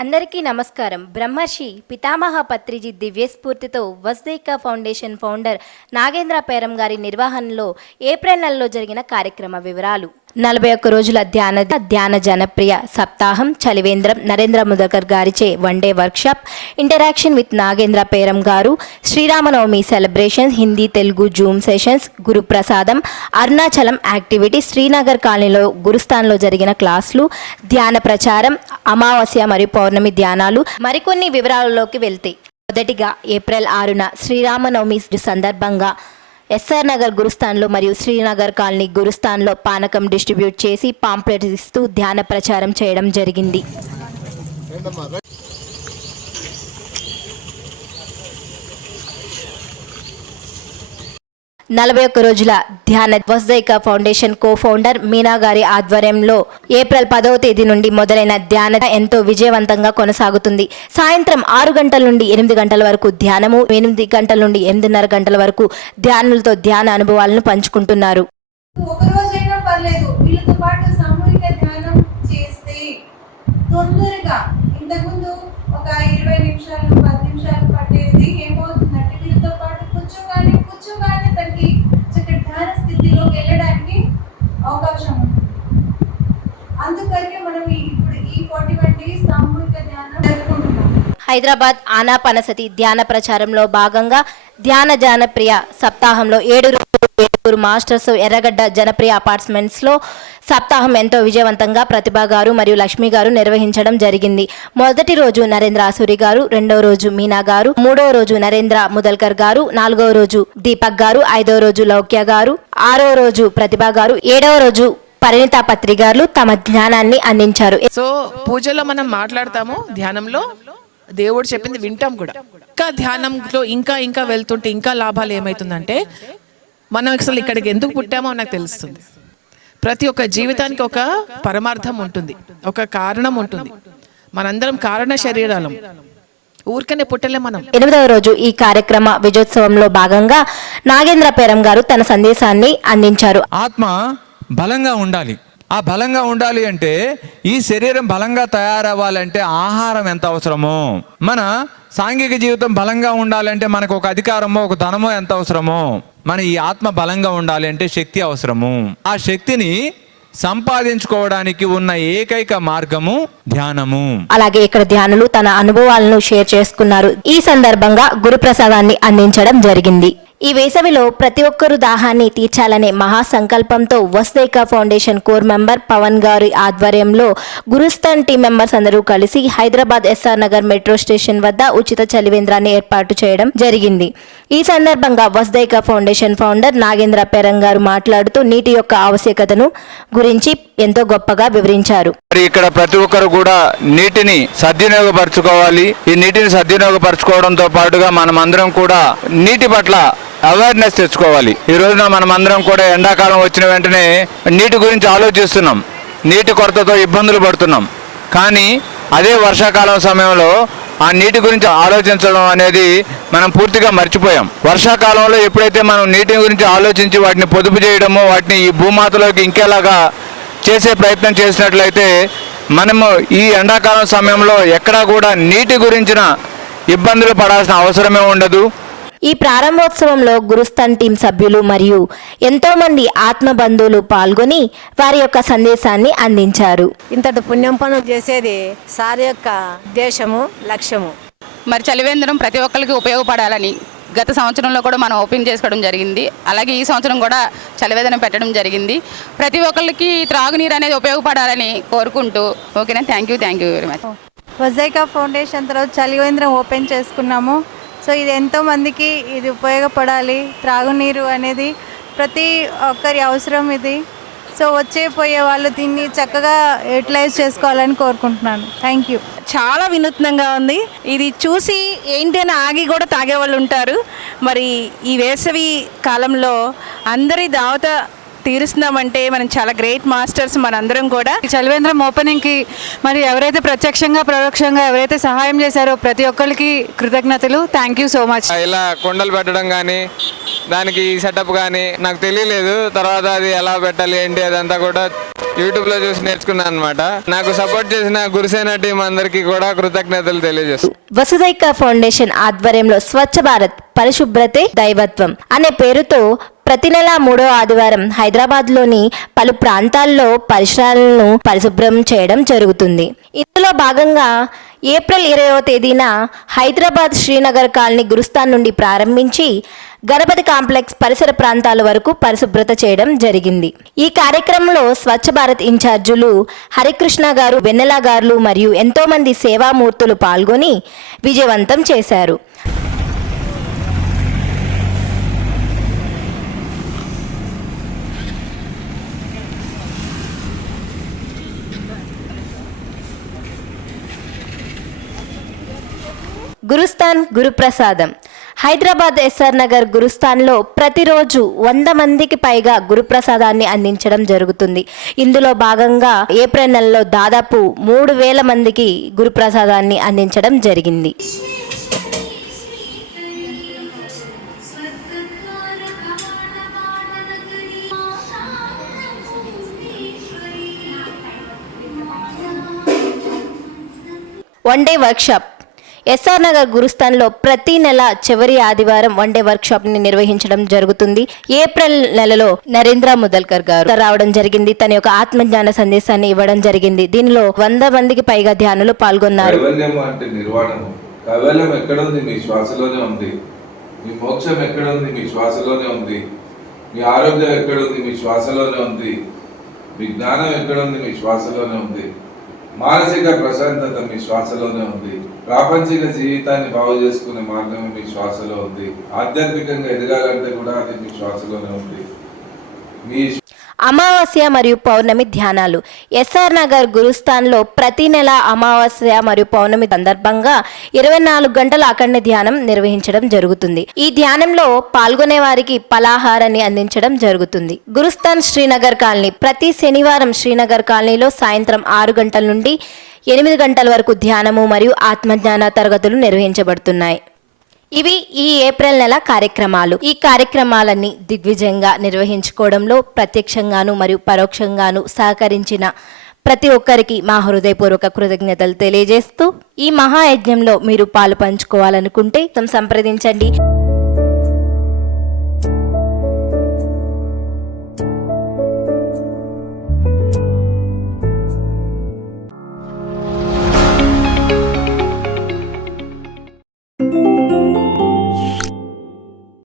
అందరికీ నమస్కారం. బ్రహ్మర్షి పితామహ పత్రిజీ దివ్యస్ఫూర్తితో వసుదైక ఫౌండేషన్ ఫౌండర్ నాగేంద్ర పేరం గారి నిర్వహణలో ఏప్రిల్ నెలలో జరిగిన కార్యక్రమ వివరాలు. 41 రోజుల ధ్యాన జనప్రియ సప్తాహం, చలివేంద్రం, నరేంద్ర ముదకర్ గారిచే one day workshop, interaction with Nagendra Peram garu, Sriramanavami celebrations, Hindi Telugu Zoom sessions, గురుప్రసాదం, అరుణాచలం యాక్టివిటీ, శ్రీనగర్ కాలనీలో గురుస్థాన్లో జరిగిన క్లాసులు, ధ్యాన ప్రచారం, అమావాస్య మరియు పౌర్ణమి ధ్యానాలు, మరికొన్ని వివరాలలోకి వెళ్తే మొదటిగా ఏప్రిల్ 6న శ్రీరామనవమి సందర్భంగా ఎస్ఆర్ నగర్ గురుస్థాన్లో మరియు శ్రీనగర్ కాలనీ గురుస్థాన్లో పానకం డిస్ట్రిబ్యూట్ చేసి పాంప్లెట్స్ ఇస్తూ ధ్యాన ప్రచారం చేయడం జరిగింది. 41 రోజుల ధ్యాన వసుదైక ఫౌండేషన్ కో-ఫౌండర్ మీనా గారి ఆధ్వర్యంలో ఏప్రిల్ 10వ తేదీ నుండి మొదలైన ధ్యాన ఎంతో విజయవంతంగా కొనసాగుతుంది. సాయంత్రం 6 గంటల నుండి 8 గంటల వరకు ధ్యానము, 8 గంటల నుండి 8:30 గంటల వరకు ధ్యానులతో ధ్యాన అనుభవాలను పంచుకుంటున్నారు. తొందరగా ఇంతకుముందు ఒక 20 నిమిషాలు 10 నిమిషాలు పట్టేది ఏమవుతుందంటే వీళ్ళతో పాటు కూర్చోగానే తనకి చక్కటి ధ్యాన స్థితిలోకి వెళ్ళడానికి అవకాశం ఉంది. అందుకనే మనం ఇప్పుడు ఈ 41 డేస్ సామూహిక ధ్యానం జరుపుకుంటున్నాం. హైదరాబాద్ ఆనాపానసతి ధ్యాన ప్రచారంలో భాగంగా ధ్యాన జనప్రియ సప్తాహంలో 7 మాస్టర్స్ ఎర్రగడ్డ జనప్రియ అపార్ట్మెంట్స్లో సప్తాహం ఎంతో విజయవంతంగా ప్రతిభ గారు మరియు లక్ష్మి గారు నిర్వహించడం జరిగింది. మొదటి రోజు నరేంద్ర ఆసూరి గారు, రెండవ రోజు మీనా గారు, మూడవ రోజు నరేంద్ర ముదల్కర్ గారు, నాలుగవ రోజు దీపక్ గారు, ఐదవ రోజు లౌక్య గారు, ఆరవ రోజు ప్రతిభ గారు, ఏడవ రోజు పరిణిత పత్రి గారు తమ జ్ఞానాన్ని అందించారు. సో పూజలో మనం మాట్లాడతాము, ధ్యానంలో దేవుడు చెప్పింది వింటాం కూడా. ఇంకా ధ్యానంలో ఇంకా వెళ్తుంటే ఇంకా లాభాలు ఏమవుతుందంటే మనం అసలు ఇక్కడికి ఎందుకు పుట్టామో నాకు తెలుస్తుంది. ప్రతి ఒక్క జీవితానికి ఒక పరమార్థం ఉంటుంది, ఒక కారణం ఉంటుంది. మనందరం కారణ శరీరాలం, ఊరికనే పుట్టలే మనం. 8వ రోజు ఈ కార్యక్రమ విజయోత్సవంలో భాగంగా నాగేంద్ర పేరం గారు తన సందేశాన్ని అందించారు. ఆత్మ బలంగా ఉండాలి. ఆ బలంగా ఉండాలి అంటే ఈ శరీరం బలంగా తయారవ్వాలంటే ఆహారం ఎంత అవసరమో, మన సాంఘిక జీవితం బలంగా ఉండాలంటే మనకు ఒక అధికారమో ఒక ధనమో ఎంత అవసరమో, మన ఈ ఆత్మ బలంగా ఉండాలి అంటే శక్తి అవసరము. ఆ శక్తిని సంపాదించుకోవడానికి ఉన్న ఏకైక మార్గము ధ్యానము. అలాగే ఇక్కడ ధ్యానులు తన అనుభవాలను షేర్ చేసుకున్నారు. ఈ సందర్భంగా గురుప్రసాదాన్ని అందించడం జరిగింది. ఈ వేసవిలో ప్రతి ఒక్కరూ దాహాన్ని తీర్చాలనే మహాసంకల్పంతో వసుదైక ఫౌండేషన్ కోర్ మెంబర్ పవన్ గారి ఆధ్వర్యంలో గురుస్థాన్ టీం మెంబర్స్ అందరూ కలిసి హైదరాబాద్ ఎస్ఆర్ నగర్ మెట్రో స్టేషన్ వద్ద ఉచిత చలివేంద్రాన్ని ఏర్పాటు చేయడం జరిగింది. ఈ సందర్భంగా వసుదైక ఫౌండేషన్ ఫౌండర్ నాగేంద్ర పేరం గారు మాట్లాడుతూ నీటి యొక్క ఆవశ్యకతను గురించి ఎంతో గొప్పగా వివరించారు. ఇక్కడ ప్రతి ఒక్కరు కూడా నీటిని సద్వినియోగపరచుకోవాలి. ఈ నీటిని సద్వినియోగపరచుకోవడంతో పాటుగా మనం అందరం కూడా నీటి పట్ల అవేర్నెస్ తెచ్చుకోవాలి. ఈ రోజున మనం అందరం కూడా ఎండాకాలం వచ్చిన వెంటనే నీటి గురించి ఆలోచిస్తున్నాం, నీటి కొరతతో ఇబ్బందులు పడుతున్నాం. కానీ అదే వర్షాకాలం సమయంలో ఆ నీటి గురించి ఆలోచించడం అనేది మనం పూర్తిగా మర్చిపోయాం. వర్షాకాలంలో ఎప్పుడైతే మనం నీటి గురించి ఆలోచించి వాటిని పొదుపు చేయడమో, వాటిని ఈ భూమాతలోకి ఇంకేలాగా చేసే ప్రయత్నం చేసినట్లయితే మనము ఈ ఎండాకాలం సమయంలో ఎక్కడా కూడా నీటి గురించిన ఇబ్బందులు పడాల్సిన అవసరమే ఉండదు. ఈ ప్రారంభోత్సవంలో గురుస్థాన్ టీం సభ్యులు మరియు ఎంతో మంది ఆత్మ బంధువులు పాల్గొని వారి యొక్క సందేశాన్ని అందించారు. ఇంతటి పుణ్యం పనులు చేసేది సార్ యొక్క ఉద్దేశము, లక్ష్యము. మరి చలివేంద్రం ప్రతి ఒక్కరికి ఉపయోగపడాలని గత సంవత్సరంలో కూడా మనం ఓపెన్ చేసుకోవడం జరిగింది. అలాగే ఈ సంవత్సరం కూడా చలివేంద్రం పెట్టడం జరిగింది. ప్రతి ఒక్కరికి త్రాగునీరు అనేది ఉపయోగపడాలని కోరుకుంటూ ఓకేనా. Thank you very much. Vasudaika foundation తర్వాత చలివేంద్రం ఓపెన్ చేసుకున్నాము. సో ఇది ఎంతో మందికి ఇది ఉపయోగపడాలి. త్రాగునీరు అనేది ప్రతి ఒక్కరి అవసరం ఇది. సో పోయే వాళ్ళు దీన్ని చక్కగా యూటిలైజ్ చేసుకోవాలని కోరుకుంటున్నాను. Thank you. చాలా వినూత్నంగా ఉంది. ఇది చూసి ఏంటి అని ఆగి కూడా తాగే వాళ్ళు ఉంటారు. మరి ఈ వేసవి కాలంలో అందరి దావత తీరుస్తున్నామంటే మనం చాలా గ్రేట్ మాస్టర్స్ మనందరం కూడా. చలివేంద్రం ఓపెనింగ్కి మరి ఎవరైతే ప్రత్యక్షంగా పరోక్షంగా ఎవరైతే సహాయం చేశారో ప్రతి ఒక్కరికి కృతజ్ఞతలు. Thank you so much. ఇలా కొండలు పెట్టడం కానీ దానికి సెటప్ కానీ నాకు తెలియలేదు. తర్వాత అది ఎలా పెట్టాలి ఏంటి అదంతా కూడా యూట్యూబ్లో చూసి నేర్చుకున్నాను అనమాట. నాకు సపోర్ట్ చేసిన గురుసేన టీం అందరికీ కూడా కృతజ్ఞతలు తెలియజేస్తున్నాను. వసుదైక ఫౌండేషన్ ఆధ్వర్యంలో స్వచ్ఛ భారత్ పరిశుభ్రతే దైవత్వం అనే పేరుతో ప్రతి నెల 3వ ఆదివారం హైదరాబాద్లోని పలు ప్రాంతాల్లో పరిసరాలను పరిశుభ్రం చేయడం జరుగుతుంది. ఇందులో భాగంగా ఏప్రిల్ 20వ తేదీన హైదరాబాద్ శ్రీనగర్ కాలనీ గురుస్థాన్ నుండి ప్రారంభించి గణపతి కాంప్లెక్స్ పరిసర ప్రాంతాల వరకు పరిశుభ్రత చేయడం జరిగింది. ఈ కార్యక్రమంలో స్వచ్ఛ భారత్ ఇన్ఛార్జులు హరికృష్ణ గారు, వెన్నెల గారు మరియు ఎంతో మంది సేవామూర్తులు పాల్గొని విజయవంతం చేశారు. గురుస్థాన్ గురుప్రసాదం. హైదరాబాద్ ఎస్ఆర్ నగర్ గురుస్థాన్లో ప్రతిరోజు 100 మందికి పైగా గురుప్రసాదాన్ని అందించడం జరుగుతుంది. ఇందులో భాగంగా ఏప్రిల్ నెలలో దాదాపు 3000 మందికి గురుప్రసాదాన్ని అందించడం జరిగింది. One day workshop. S R Nagar గురుస్థాన్లో ప్రతి నెల చివరి ఆదివారం వన్ డే వర్క్షాప్ ని నిర్వహించడం జరుగుతుంది. ఏప్రిల్ నెలలో నరేంద్ర ముదల్కర్ గారు రావడం జరిగింది. తన యొక్క ఆత్మజ్ఞాన సందేశాన్ని ఇవ్వడం జరిగింది. దీనిలో 100 మందికి పైగా ధ్యానులు పాల్గొన్నారు. కైవల్యం అంటే నిర్వాణము. కైవల్యం ఎక్కడుంది? మీ శ్వాసలోనే ఉంది. మీ మోక్షం ఎక్కడుంది? మీ శ్వాసలోనే ఉంది. మీ ఆరోగ్యం ఎక్కడుంది? మీ శ్వాసలోనే ఉంది. మీ జ్ఞానం ఎక్కడుంది? మీ శ్వాసలోనే ఉంది. మానసిక ప్రశాంతత మీ శ్వాసలోనే ఉంది. ప్రాపంచిక జీవితాన్ని బాగు చేసుకునే మార్గం మీ శ్వాసలో ఉంది. ఆధ్యాత్మికంగా ఎదగాలంటే కూడా అది మీ శ్వాసలోనే ఉంది. మీ అమావాస్య మరియు పౌర్ణమి ధ్యానాలు. ఎస్ఆర్ నగర్ గురుస్థాన్లో ప్రతి నెల అమావాస్య మరియు పౌర్ణమి సందర్భంగా 24 గంటల అఖండ ధ్యానం నిర్వహించడం జరుగుతుంది. ఈ ధ్యానంలో పాల్గొనే వారికి పలాహారాన్ని అందించడం జరుగుతుంది. గురుస్థాన్ శ్రీనగర్ కాలనీ. ప్రతి శనివారం శ్రీనగర్ కాలనీలో సాయంత్రం 6 గంటల నుండి 8 గంటల వరకు ధ్యానము మరియు ఆత్మజ్ఞాన తరగతులు నిర్వహించబడుతున్నాయి. ఇవి ఈ ఏప్రిల్ నెల కార్యక్రమాలు. ఈ కార్యక్రమాలన్నీ దిగ్విజయంగా నిర్వహించుకోవడంలో ప్రత్యక్షంగాను మరియు పరోక్షంగాను సహకరించిన ప్రతి ఒక్కరికి మా హృదయపూర్వక కృతజ్ఞతలు తెలియజేస్తూ ఈ మహాయజ్ఞంలో మీరు పాలు పంచుకోవాలనుకుంటే సంప్రదించండి.